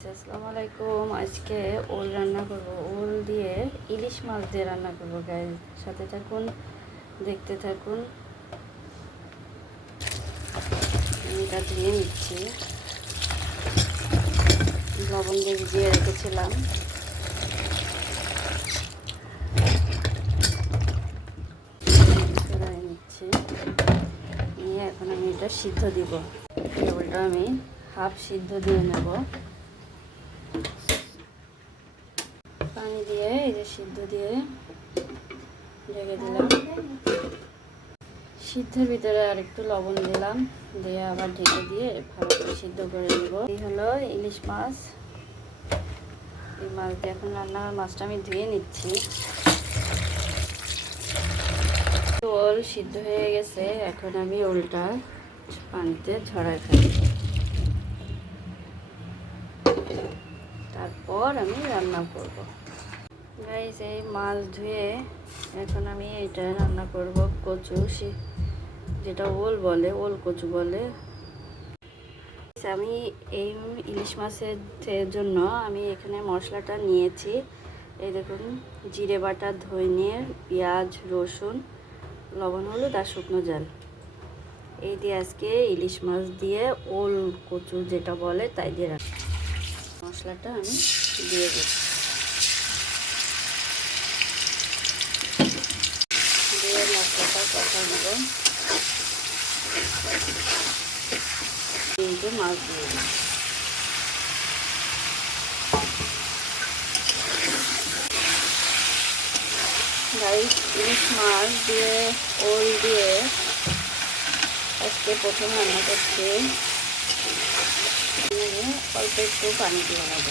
আসসালামু আলাইকুম। আজকে ওল রান্না করব, ওল দিয়ে ইলিশ মাছ দিয়ে রান্না করব গাইস। সাথে থাকুন, দেখতে থাকুন। আমি এটা ধুয়ে নিচ্ছি, লবণ দিয়ে ভিজিয়ে রেখেছিলাম। নিচ্ছি, নিয়ে এখন আমি এটা সিদ্ধ দিব। ওলটা আমি হাফ সিদ্ধ দিয়ে নেব। পানি দিয়ে এই যে সিদ্ধ দিয়ে ঢেকে দিলাম। সিদ্ধের ভিতরে আর একটু লবণ দিলাম, দিয়ে আবার ঢেকে দিয়ে ভালো করে সিদ্ধ করে নেব। এই হলো ইলিশ মাছ। এই মাছ দিয়ে এখন মাছটা আমি ধুয়ে নিচ্ছি। ওল সিদ্ধ হয়ে গেছে, এখন আমি ওলটা পানিতে ঝরাই ফেলি, তারপর আমি রান্না করব। গাইস, এই মাছ ধুয়ে এখন আমি এইটা রান্না করব। কচু, যেটা ওল বলে, ওল কচু বলে। আমি এই ইলিশ মাছের জন্য আমি এখানে মশলাটা নিয়েছি। এই দেখুন, জিরে বাটা, ধনে, পেঁয়াজ, রসুন, লবণ, হলুদ আর শুকনো জাল। এই দিয়ে আজকে ইলিশ মাছ দিয়ে ওল কচু যেটা বলে তাই দিয়ে মশলাটা আমি দিয়ে দিই। দিয়ে মশলাটা কষা নেব। কিন্তু মাছ দিয়ে দিই। গাইস, ইলিশ মাছ দিয়ে ওল দিয়ে আজকে প্রথম রান্না করছি। অল্প একটু পানি দিয়ে নেব,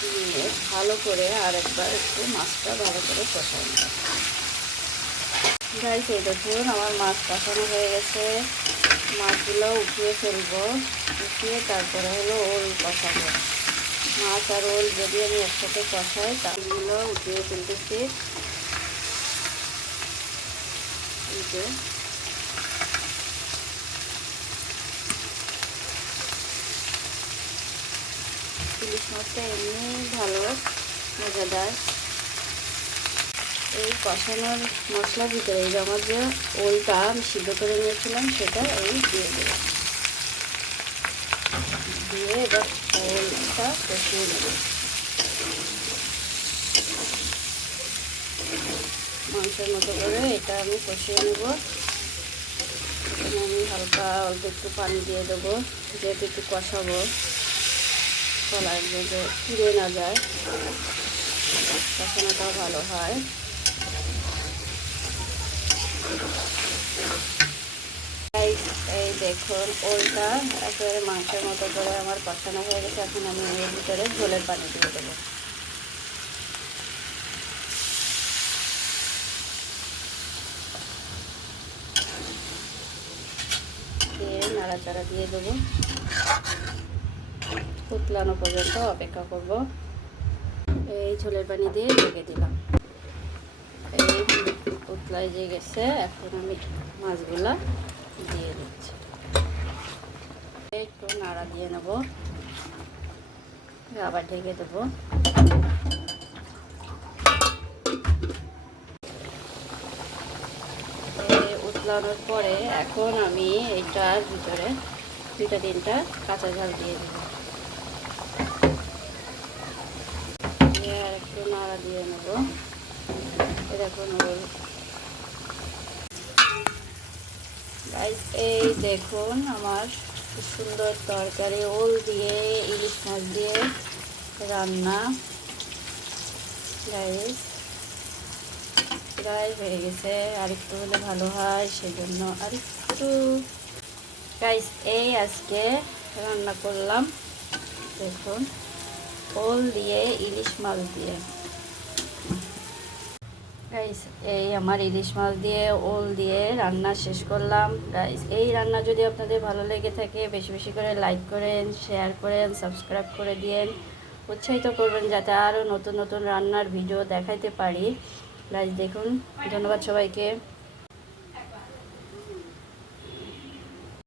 দিয়ে ভালো করে আর একবার একটু মাছটা ভালো করে কষাই নেব। গাইস, এই দেখুন আমার মাছ কষানো হয়ে গেছে। মাছগুলো উঠিয়ে ফেলবো, উঠিয়ে তারপরে হলো ওল কষাবো। মাছ আর ওল যদি আমি একসাথে কষাই, তাগুলো উঠিয়ে ফেলতেছি। ইলিশ মাছটা এমনি ভালো মজাদার। এই কষানোর মশলার ভিতরে এই আমার যে ওলটা আমি সিদ্ধ করে নিয়েছিলাম সেটা এই দিয়ে দেবো, দিয়ে এবার ওলটা কষিয়ে নেব। মাংসের মতো করে এটা আমি কষিয়ে নেব। এখানে আমি হালকা অল্প একটু পানি দিয়ে দেবো, যেহেতু একটু কষাবো, কলার মধ্যে পুড়ে না যায়, কষানোটাও ভালো হয়। এই দেখুন, ওলটা একেবারে মাংসের মতো করে আমার কষানো হয়ে গেছে। এখন আমি এর ভিতরে ঝোলের পানি দিয়ে দেবো। দিয়ে নাড়াচাড়া দিয়ে দেবো, উতলানো পর্যন্ত অপেক্ষা করব। এই ঝোলের পানি দিয়ে ঢেকে দিলাম। এই উতলাই যে গেছে, এখন আমি মাছগুলা দিয়ে দিচ্ছি। একটু নাড়া দিয়ে নেব, আবার ঢেকে দেবো। উতলানোর পরে এখন আমি এইটার ভিতরে 2-3টা কাঁচা ঝাল দিয়ে দেবো, দিয়ে আর একটু নাড়া দিয়ে নেব। এরকম এই দেখুন আমার খুব সুন্দর তরকারি ওল দিয়ে ইলিশ মাছ দিয়ে রান্না প্রায় হয়ে গেছে। আর একটু হলে ভালো হয়, সেজন্য আর একটু। গাইস, এই আজকে রান্না করলাম দেখুন ওল দিয়ে ইলিশ মাছ দিয়ে। গাইস, এই আমার ইলিশ মাছ দিয়ে ওল দিয়ে রান্না শেষ করলাম। গাইস, এই রান্না যদি আপনাদের ভালো লেগে থাকে, বেশি বেশি করে লাইক করেন, শেয়ার করেন, সাবস্ক্রাইব করে দিয়েন, উৎসাহিত করবেন যাতে আরও নতুন নতুন রান্নার ভিডিও দেখাইতে পারি। গাইস দেখুন, ধন্যবাদ সবাইকে।